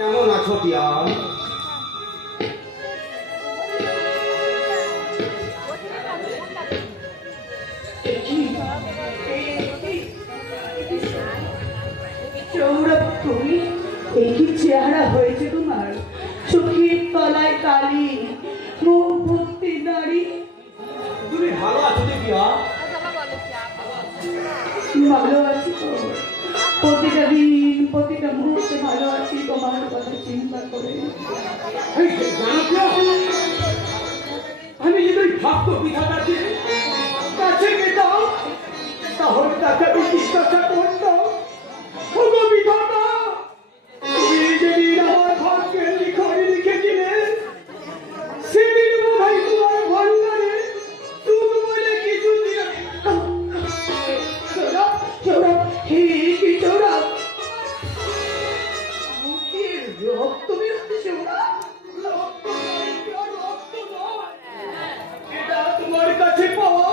কেমন আছো টিয়া? তুমি এই কি চেহারা হয়েছে তোমার? চোখের তলায় কালি, মুখ ভর্তি দাড়ি। তুমি ভালো আছো টিয়া? ভালো আছি তো, প্রতিটা দিন প্রতিটা মুহূর্তে ভালো আছি তোমার কথা চিন্তা করে। আমি যদি ভাবতো বিধাতাকে কাছে পেতাম তাহলে তাকে আমি জিজ্ঞাসা করতাম, ওগো বিধাতা, তুমি যেদিন আমার ভাগ্যে লিখনে লিখেছিলে সেদিন বোধহয় তোমার ভান্ডারে সুখ বলে কিছু ছিল। সৌরভ, সৌরভ, হে কি সৌরভ, মুখের রক্ত বেরোচ্ছে সৌরভ। এটা তোমার কাছে পাওয়া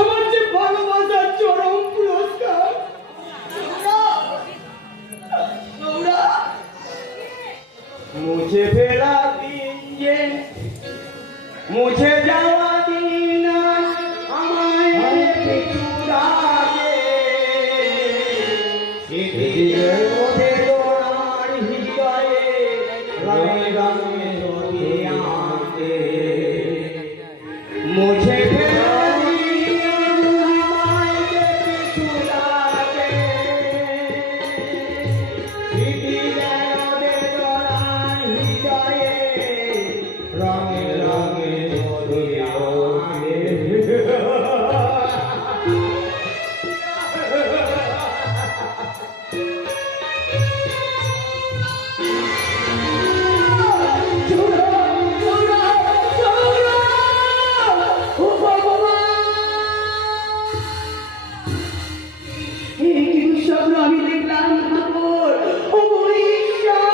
আমার যে ভালোবাসার চরম পুরস্কার। মুঝে ফেরা দিন যে মুঝে যাওয়া দিন আমায় কিছু লাগে ওঠে তোমার হৃদয়ে রঙে রঙে চোখে আঁকে মুঝে ফেরা দিন আমায় কিছু লাগে স্মৃতি যেন বেদনার হৃদয়ে রঙে রঙে চোখে আঁকে। আমি দেখলাম ঠাকুর, ও ঈশ্বর,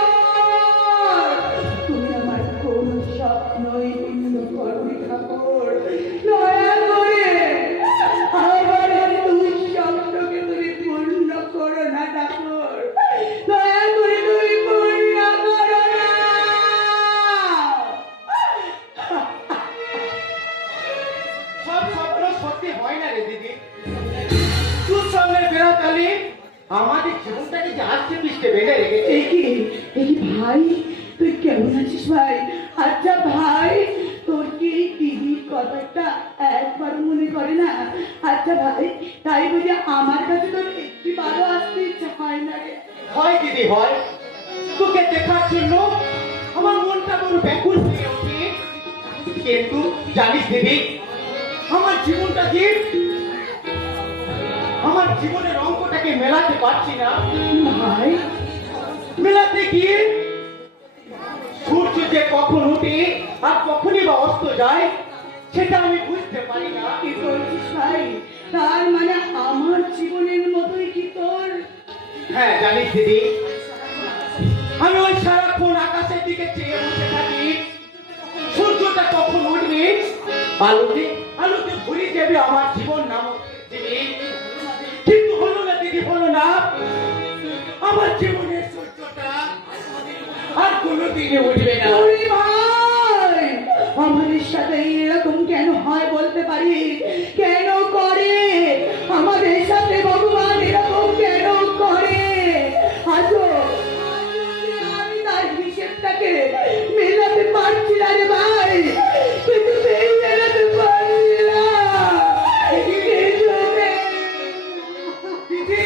তুমি আমার কোন স্বপ্নই পূর্ণ করবে ঠাকুর। দয়া করে আমার দুঃস্বপ্নকে তুমি পূর্ণ করো না ঠাকুর, দয়া করে তুমি পূর্ণ করো না। সব স্বপ্ন সত্যি হয় না রে দিদি। দুঃস্বপ্নের বেড়াতালি আমাদের জীবনটাকে যে আজকে পিছতে বেঁধে রেখেছে। এই ভাই, তুই কেমন আছিস ভাই? আচ্ছা ভাই, তোর কি এই টিভির কথাটা একবার মনে করে না? আচ্ছা ভাই, তাই বুঝে আমার কাছে তোর একটু ভালো আসতে ইচ্ছা হয় না রে? হয় দিদি হয়, তোকে দেখার জন্য আমার মনটা বড় ব্যাকুল হয়ে ওঠে। কিন্তু জানিস দিদি, আমার জীবনটা যে আমার জীবনের অঙ্কটাকে মেলাতে পারছি না ভাই, মেলাতে গিয়ে সূর্য যে কখন উঠে আর কখনই বা অস্ত যায় সেটা আমি বুঝতে পারি না। কি বলছিস ভাই? তার মানে আমার জীবনের মতোই কি তোর? হ্যাঁ জানিস দিদি, আমি ওই সারাক্ষণ আকাশের দিকে চেয়ে বসে থাকি, সূর্যটা কখন উঠবে, আলোতে আলোতে ভরে যাবে আমার জীবন নামক পৃথিবী। কিন্তু হলো না দিদি, হলো না। আমার জীবনের সূর্যটা আর কোনোদিনে উঠবে না। ওরে ভাই, আমাদের সাথে এরকম কেন হয় বলতে পারি? কেন করে আমাদের সাথে ভগবান এরকম কেন করে? আজও আমি তার হিসেবটাকে মেলাতে পারছি না রে ভাই, কিন্তু সেই মেলাতে পারছি না। দিদি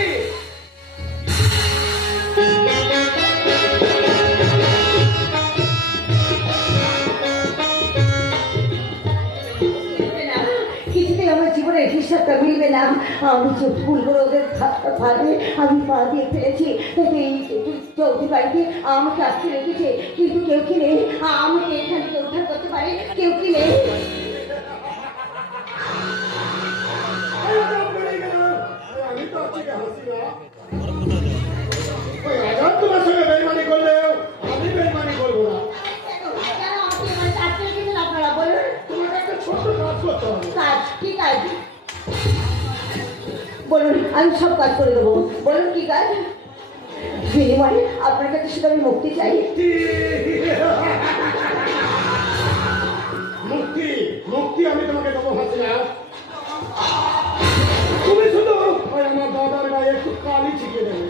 কিছুতেই আমার জীবনের হিসাবটা মিলবে না। আমি যে ভুলগুলো ওদের ফাঁদে আমি পা দিয়ে ফেলেছি, চৌধুরী বাড়িতে আমাকে আটকে রেখেছে, কিন্তু কেউ কি নেই আমাকে এখান থেকে উদ্ধার করতে পারে? কেউ কি নেই? আমি তো আছি হাসিনা। ওই আজাদ তোমার সঙ্গে বেইমানি করলেও আমি বেইমানি করবো না। কেন আমাকে এবার আটকে রেখেছেন আপনারা বলুন? তোমাকে একটা ছোট্ট কাজ করতে হবে। কাজ? কি কাজ বলুন, আমি সব কাজ করে দেবো। বলুন কি কাজ? বিনিময়ে আপনার কাছে শুধু আমি মুক্তি চাই। মুক্তি মুক্তি আমি তোমাকে দেবো হাসিনা। তুমি শুধু ওই আমার দাদার গায়ে একটু কালি ছিটিয়ে দেবে।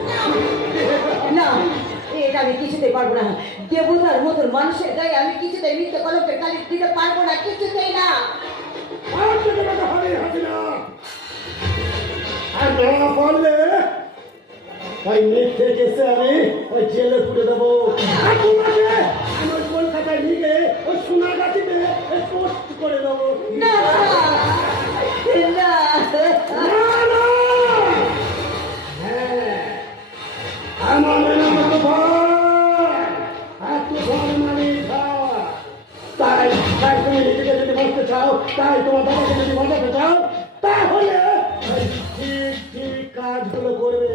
না, এটা আমি কিছুতেই পারবো না। দেবতার মতন মানুষের গায়ে আমি কিছুতেই মিথ্যে কলঙ্কের কালি দিতে পারবো না, কিছুতেই না। আর তো তোমাকে হবে হাসিনা। আর না পারলে ওই মিথ্যে কেসে আমি ওই জেলে পুড়ে দেবো। আর তোমাকে আমি ওই কলকাতায় নিয়ে ওই সোনাগাছিতে পোস্ট করে দেবো। না, না, হ্যাঁ, আমার নাম তুফান। আর তুফান মানে ঝড়। তাই তাই তুমি নিজেকে যদি বাঁচতে চাও, তাই তোমার বাবাকে যদি বাঁচাতে চাও, তাহলে ওই ঠিক ঠিক কাজগুলো করবে।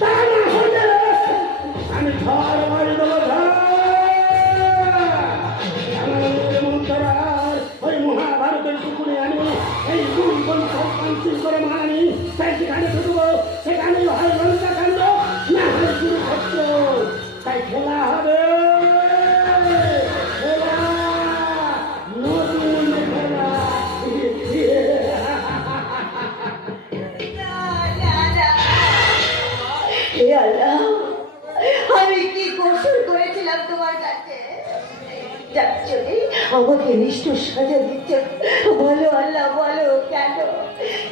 তা না হলে আমি ঝড় মারি দেবো, ঝড়। আমার মন্ত্রার ওই মহাভারতের পুকুরে আমি এই দুই বন্ধু কাঞ্চিল করে মানি, তাই সেখানে ঢুকবো। সেখানে হয় লঙ্কা কাণ্ড, না হয় কুরুক্ষেত্র। তাই খেলা হবে, খেলা, নতুন খেলা। হে আল্লাহ, আমি কি কৌশল করেছিলাম তোমার কাছে? যার জন্যে আমাকে নিষ্ঠুর সাজা দিচ্ছ। বলো আল্লাহ, বলো কেন,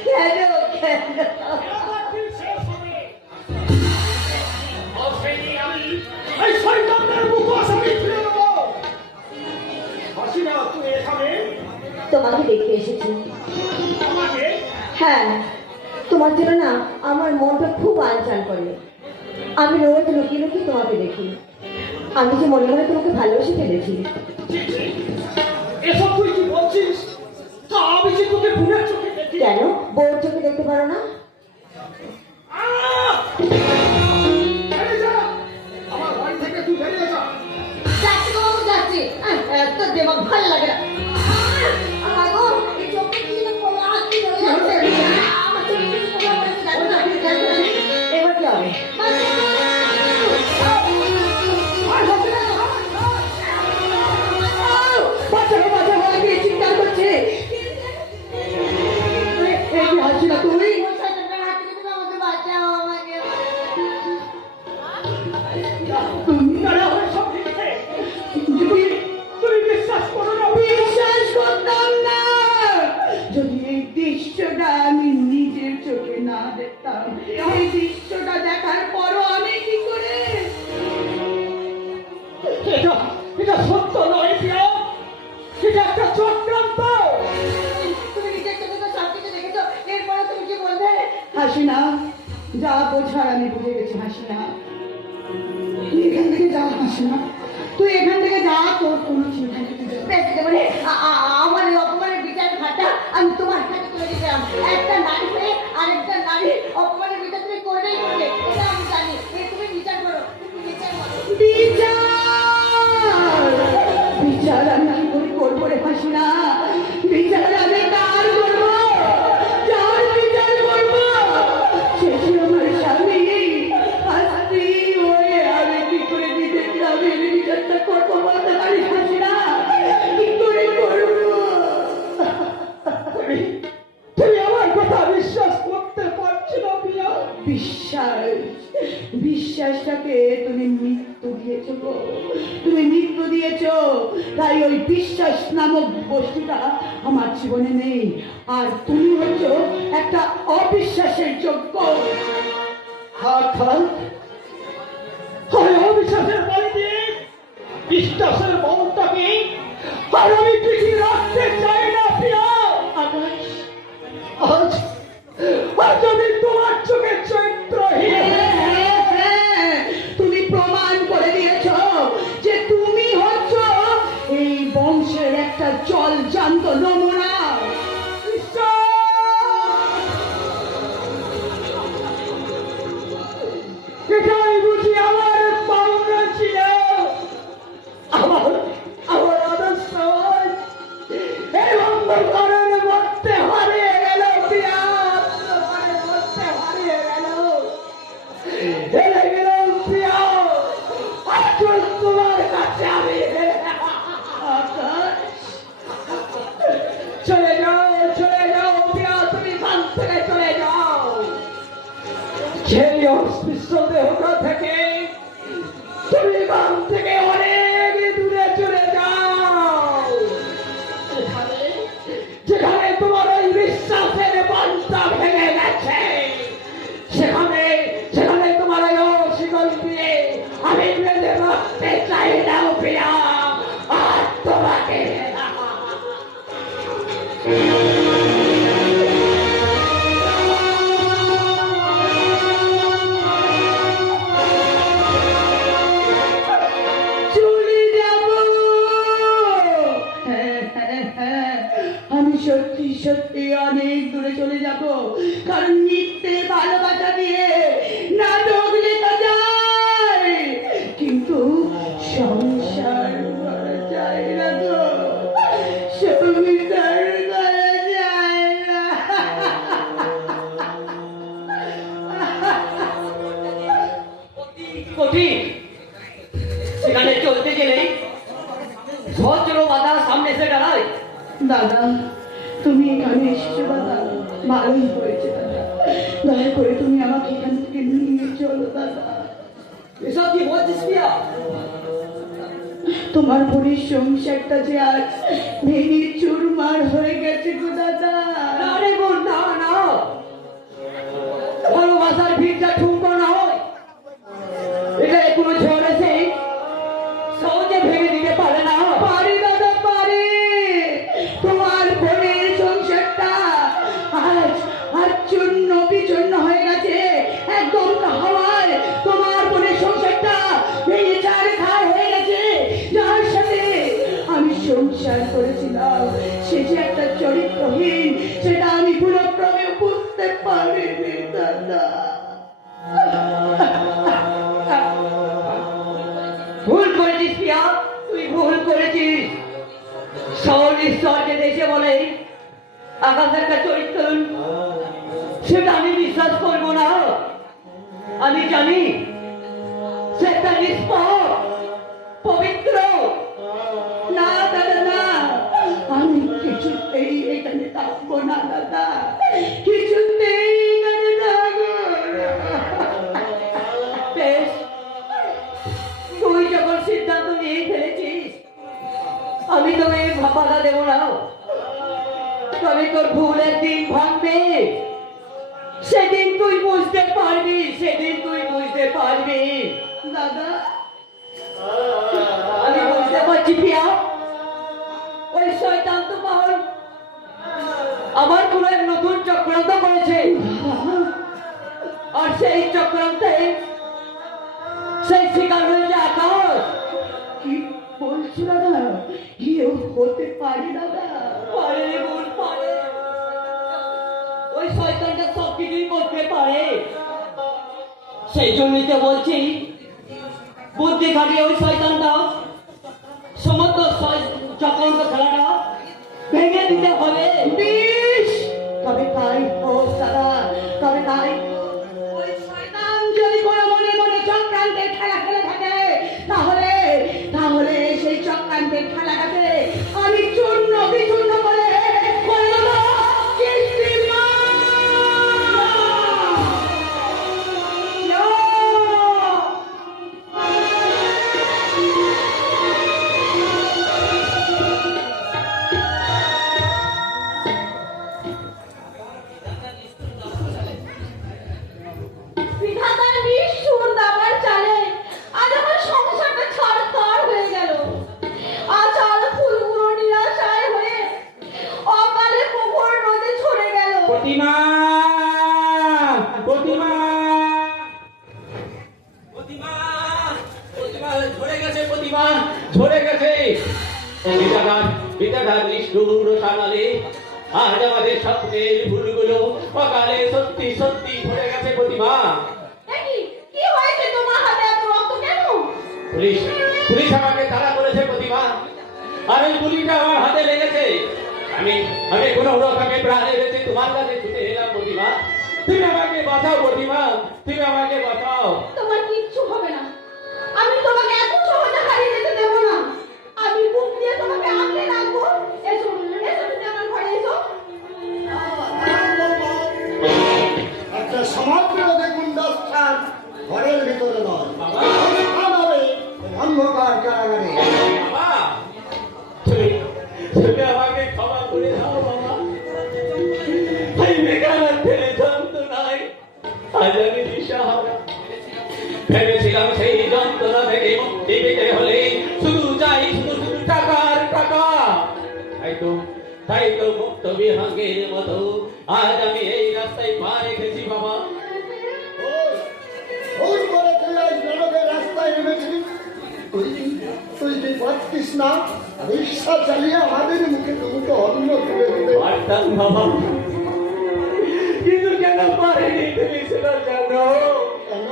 কেন, কেন? এই শয়তানদের মুখোশ আমি খুলে দেবো। হাসিনা, তুই এখানে? তোমাকে দেখতে এসেছি। আমাকে? হ্যাঁ, তোমার জন্য না আমার মনটা খুব আনচান করে। আমি রোজ লুকিয়ে লুকিয়ে তোমাকে দেখি। আমি যে মনে মনে তোমাকে ভালোবেসে ফেলেছি। এসব তুই কি বলছিস? তা আমি যে তোকে বুড়ার চোখে দেখি। কেন বউর চোখে দেখতে পারো না? আহ! বেরিয়ে যা! আমার বাড়ি থেকে তুই বেরিয়ে যা। যাচ্ছি গো, যাচ্ছি। তোর দেমাগ ভালো লাগে না। আমার গো, এই চোখে কি যেন পড়লো, আর কি হয়ে যাচ্ছে? আমার চোখে কিছু পড়লো, আমার কিছু জানো না, জানো না। এবার কি হবে? বাচ্চাকে বাচ্চা হয়ে গিয়ে চিৎকার করছে। এই কি হাসিনা তুই? তারা আমার সব লিখছে। তুই বিশ্বাস করো না? বিশ্বাস করতাম না যদি এই দৃশ্যটা আমি নিজের চোখে না দেখতাম। এই দৃশ্যটা দেখার পরও আমি কি করে? এটা সত্য নয় প্রিয়, এটা একটা চক্রান্ত। তুমি নিজের চোখে তো সব কিছু দেখেছো, এরপরে তুমি কি বলবে? হাসিনা, যা বোঝার আমি বুঝে গেছি। হাসিনা, তুই এখান থেকে যা। হাসিনা, তুই এখান থেকে যা, তোর কোনো চিন্তা নেই। তুই যা। মানে আমার এই অপমানের বিচার খাটা আমি তোমার কাছে তুলে দিলাম। একটা নারী হয়ে আরেকটা নারী অপমানের বিচার তুমি করবেই করবে, এটা আমি জানি। তুমি বিচার করো, তুমি বিচার করো। বিচার বিচার আমি করবো রে হাসিনা। বিচার আমি কার করবো? যার বিচার করবো সে ছিল আমার স্বামী। আর স্ত্রী হয়ে আমি কি করে নিজের স্বামীর বিচারটা করবো বলতে পারিস হাসিনা? কি করে করবো? তুমি আমার কথা বিশ্বাস করতে পারছো না প্রিয়া? বিশ্বাস, বিশ্বাসটাকে তুমি মৃত্যু দিয়েছো গো। তুমি মৃত্যু দিয়েছো, তাই ওই বিশ্বাস নামক বস্তুটা আমার জীবনে নেই। আর তুমি হচ্ছ একটা অবিশ্বাসের যোগ্য। অর্থাৎ হয় অবিশ্বাসের বল দিয়ে বিশ্বাসের বলটাকে আর আমি টিকিয়ে রাখতে চাই না প্রিয়া। আকাশ, আজ আর যদি তোমার চোখে চরিত্রহীন হ্যাঁ, তুমি প্রমাণ করে দিয়েছো যে তুমি হচ্ছ এই বংশের একটা জলজান্ত নমুনা। এটাই বুঝি আমার পাওনা ছিল, আমার আমার আদর্শ। এই তোমার কাছে আমি আকাশ, চলে যাও প্রিয়া, তুমি এখান থেকে চলে যাও। সেই অস্পৃশ্য দেহটা থেকে তুমি এখান থেকে অনেক দূরে চলে যাও, যেখানে তোমার ওই বিশ্বাসের বাঞ্ছা ভেঙে গেছে, সেখানে তোমার ওই শিকল দিয়ে আমি বেঁধে রাখতে চাই না প্রিয়া, আর তোমাকে চলে যাব। হ্যাঁ, আমি সত্যি সত্যি অনেক দূরে চলে যাব, কারণ মিথ্যে ভালোবাসা দিয়ে নাটক লেখা যায়, কিন্তু সংসার করা যায় না তো, সংসার করা যায় না। কঠিন, সেখানে চলতে গেলে ভদ্র বাধা সামনে এসে দাঁড়ায়। দাদা, তুমি এখানে এসেছো দাদা, ভালোই হয়েছে দাদা, দয়া করে তুমি আমাকে এখান থেকে নিয়ে চলো দাদা। এসব কি বলছিস প্রিয়া? তোমার বোনের সংসারটা যে আজ ভেঙে চুরমার হয়ে গেছে গো দাদা। না রে বোন, না না, ভালোবাসার ভিড়টা ঠুমকো না হয়, এটা কোনো ঝড় এসে সহজে ভেঙে দিতে পারে না। পারে দাদা, পারে। তোমার বোনের সংসারটা আজ আজ চূর্ণ বিচূর্ণ হয়ে গেছে, একদম হাওয়ায় তোমার বোনের সংসারটা ভেঙে চার খায় হয়ে গেছে। যার সাথে আমি সংসার করেছিলাম সে যে একটা চরিত্রহীন, সেটা আমি পুরোক্রমে বুঝতে পারিনি দাদা। ভুল করেছিস প্রিয়া, তুই ভুল করেছিস। সরল ঈশ্বরকে দেশে বলে আকাশ একটা চরিত্র, সেটা আমি বিশ্বাস করবো না। আমি জানি সেটা নিষ্পাপ পবিত্র। না দাদা না, আমি কিছুতেই এখানে থাকবো না দাদা, কিছুতেই এখানে থাকবো না। বেশ, তুই যখন সিদ্ধান্ত নিয়ে ফেলেছিস, আমি তোকে বাধা দেবো না। তবে তোর ভুল একদিন ভাঙবে, সেদিন তুই বুঝতে পারবি, সেদিন তুই বুঝতে পারবি। দাদা, আমি বুঝতে পারছি প্রিয়া, ওই শয়তান তো পাহাড় আমার কোন এক নতুন চক্রান্ত করেছে, আর সেই চক্রান্তে সেই শিকার হয়েছে আকাশ। কি বলছো দাদা? কেউ হতে পারে দাদা? পারে রে বোন, পারে। ওই শয়তানটা সব কিছুই করতে পারে। সেই জন্যই তো বলছি, বুদ্ধি খাটিয়ে ওই শয়তানটা সমস্ত চক্রান্ত খেলাটা ভেঙে দিতে হবে। বেশ, তবে তাই হোক দাদা, তবে তাই হোক। ওই শয়তান যদি কোনো মনে মনে চক্রান্তের খেলা খেলে থাকে, তাহলে তাহলে সেই চক্রান্তের খেলাটাকে আমি চূর্ণ বিচূর্ণ করে দেবো কৃষ্ণিমা। বিধাতার নিষ্ঠুর দাবার চালে আজ আমার সংসারটা ছাড়খাড় হয়ে গেল। আচাল ফুলগুলো নিরাশায় হয়ে অকালে পুকুর নদে ঝরে গেল। প্রতিমা, প্রতিমা, প্রতিমা, প্রতিমা ঝরে গেছে, প্রতিমা ঝরে গেছে। বিধাতার নিষ্ঠুর সানালে আজ আমাদের স্বপ্নের ভুলগুলো অকালে সত্যি সত্যি ঝরে গেছে। প্রতিমা, দেখি কি হয়েছে, তোমার হাতে এত রক্ত কেন? পুলিশ পুলিশ আমাকে তাড়া করেছে প্রতিমা, আর ওই গুলিটা আমার হাতে লেগেছে। আমি আমি কোনো রকমে প্রাণে বেঁচে তোমার কাছে ছুটে এলাম। প্রতিমা, তুমি আমাকে বাঁচাও। প্রতিমা, তুমি আমাকে বাঁচাও। তোমার কিচ্ছু হবে না, আমি তোমাকে এত সহজে টিভিতে হলে শুধু চাই শুধু শুধু টাকার টাকা। তাই তো মুক্ত বিহঙ্গের মতো আজ আমি এই রাস্তায় পা রেখেছি বাবা। ভুল করে তুই আজ নরকের রাস্তায় নেমেছিস। তুই কি পারতিস না রিক্সা চালিয়ে আমাদের মুখে দুটো অন্ন তুলে দিতে? পারতাম বাবা, কিন্তু কেন পারিনি তুমি সেটা জানো? কেন?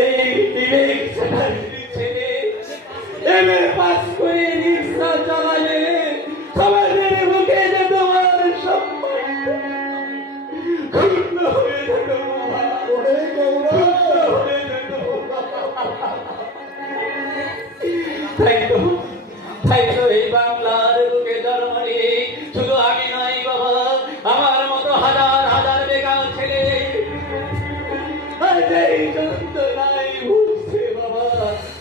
এই বিবেক ছেলে এমএ পাস করে রিক্সা চালালে সমাজের মুখে যে তোমার সম্মান ক্ষুণ্ণ হয়ে যেত বাবা, ওরে গৌরব! ক্ষুণ্ণ হয়ে যেত। তাই তো এই বাংলার বুকে জন্ম নিয়ে শুধু আমি নয় বাবা, আমার মতো হাজার হাজার বেকার ছেলে আজ এই যন্ত্রণায় ভুগছে বাবা।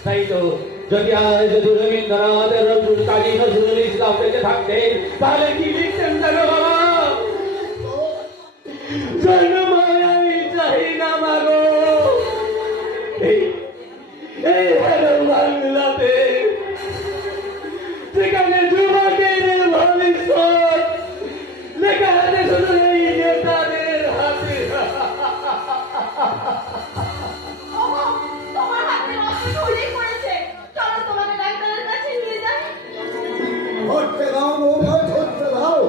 তাই তো যদি রবীন্দ্রনাথ কাজী নজরুল ইসলাম বেঁচে থাকতেন তাহলে কি লিখতেন জানো বাবা? জন্ম আমি চাই না মাগো এই হেরো বাংলাতে, যেখানে যুবকের ভবিষ্যৎ লেখা আছে শুধু এই নেতাদের হাতে। তোমার হাতে রক্ত ঝরে পড়েছে, চলো তোমাকে ডাক্তারের কাছে নিয়ে যাই। ধরতে দাও বৌমা, ধরতে দাও।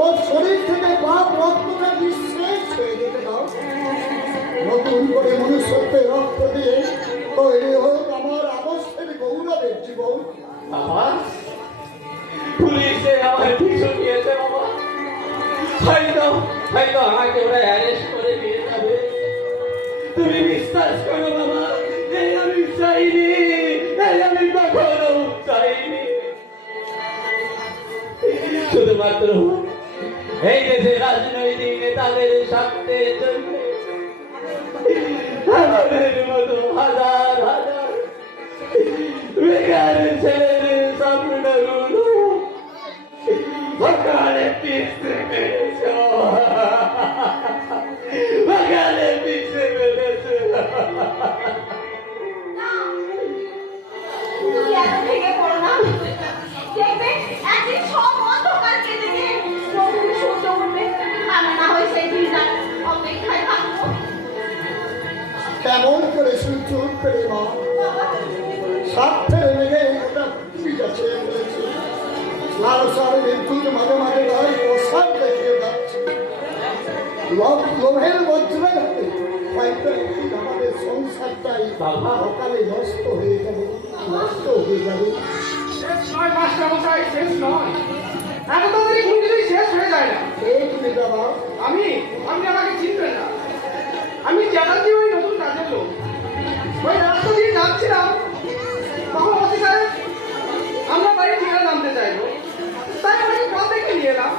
ওর শরীর থেকে পাপ রক্তটা নিঃশেষ হয়ে যেতে দাও। নতুন করে মনুষ্যত্বের রক্ত দিয়ে তৈরি হোক আমার আদর্শের গৌরবের জীবন। বাবা, পুলিশে আমার পিছু নিয়েছে বাবা, হয়তো আমাকে ওরা অ্যারেস্ট করে নিয়ে যাবে। তুমি বিশ্বাস করো বাবা, এই আমি চাইনি, এই আমি কখনো চাইনি। শুধুমাত্র এই দেশে রাজনৈতিক নেতাদের স্বার্থের জন্য আমাদের মতো হাজার হাজার বেকার ছেলেদের স্বপ্নগুলো সকালে পিছতে পেরেছ, সকালে পিছতে পেরেছ। তুমি এত ভেঙে পড়ো না, দেখবে একদিন সব অন্ধকার কেটে গিয়ে নতুন সূর্য উঠবে। আমি না হয় সেই দিনটা অপেক্ষায় থাকবো। কেমন করে সূর্য উঠবে রে মা? স্বার্থের লেগে ওটা পৃথিবীটা ছেড়ে ফেলেছে। লালসার বিদ্যুৎ মাঝে মাঝে গায়ে প্রসাদ দেখিয়ে যাচ্ছে। লোভের বজ্রাঘাতে হয়তো একদিন আমাদের সংসারটাই সকালে নষ্ট হয়ে যাবে, নষ্ট হয়ে যাবে। শেষ নয় মাস্টারমশাই, শেষ নয়। এত তাড়াতাড়ি কোন কিছুই শেষ হয়ে যায় না। এই তুমি বাবা, আপনি আমাকে চিনবেন না। আমি চ্যাটার্জি ওই নতুন কাজের লোক। ওই রাস্তা দিয়ে যাচ্ছিলাম, তখন অফিস সাহেব আমরা বাড়ি ঠিকানা জানতে চাইবো, তাই আমি পথ দেখে নিয়ে এলাম।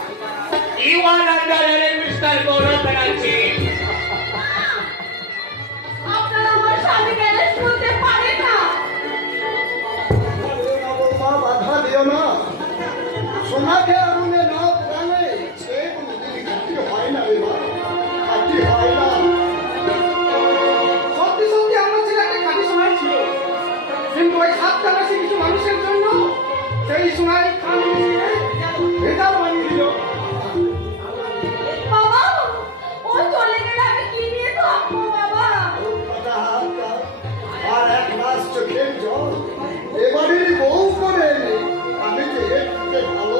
You are under arrest, Mr. Gaurav Banerjee. আপনারা আমার স্বামীকে অ্যারেস্ট করতে পারেন না। মা বাধা দিও না। সোনাকে আগুনে না প্রাণে সে কোনদিন খাটি হয় না রে মা, খাটি হয় না। সত্যি সত্যি আমার ছেলে একটা খাঁটি সোনাই ছিল, কিন্তু ওই সাতটা রাশি কিছু মানুষের জন্য সেই সোনাই খান মিশিয়ে ভেতাল বানিয়ে দিল। বাবা, ও চলে গেলে আমি কি নিয়ে থাকবো বাবা? ওর ফাটা হাতটা আর এক মাস চোখের জল এবারের বউ করে এনে আমি যে এর ভালো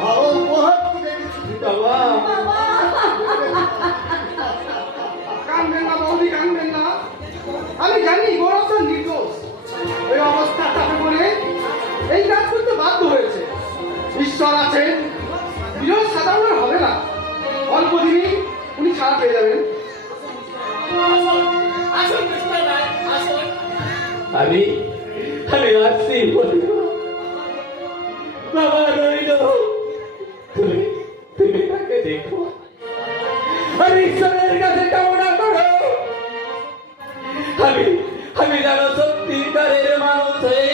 ভালো উপহার তুলে দিচ্ছি। বাবা, বাবা, কানবেন না বৌদি, কানবেন না। আমি জানি গৌরব স্যার নির্দোষ। ওই অবস্থার চাপে পড়ে এই কাজ করতে বাধ্য হয়েছে। ঈশ্বর আছেন, বিরোধ সাধারণ হবে না, অল্প দিনই উনি ছাড়া পেয়ে যাবেন। আমি আসছি বাবা, রইল তুমি তাকে দেখো আর ঈশ্বরের কাছে কামনা করো। আমি যেন সত্যিকারের মানুষ হয়ে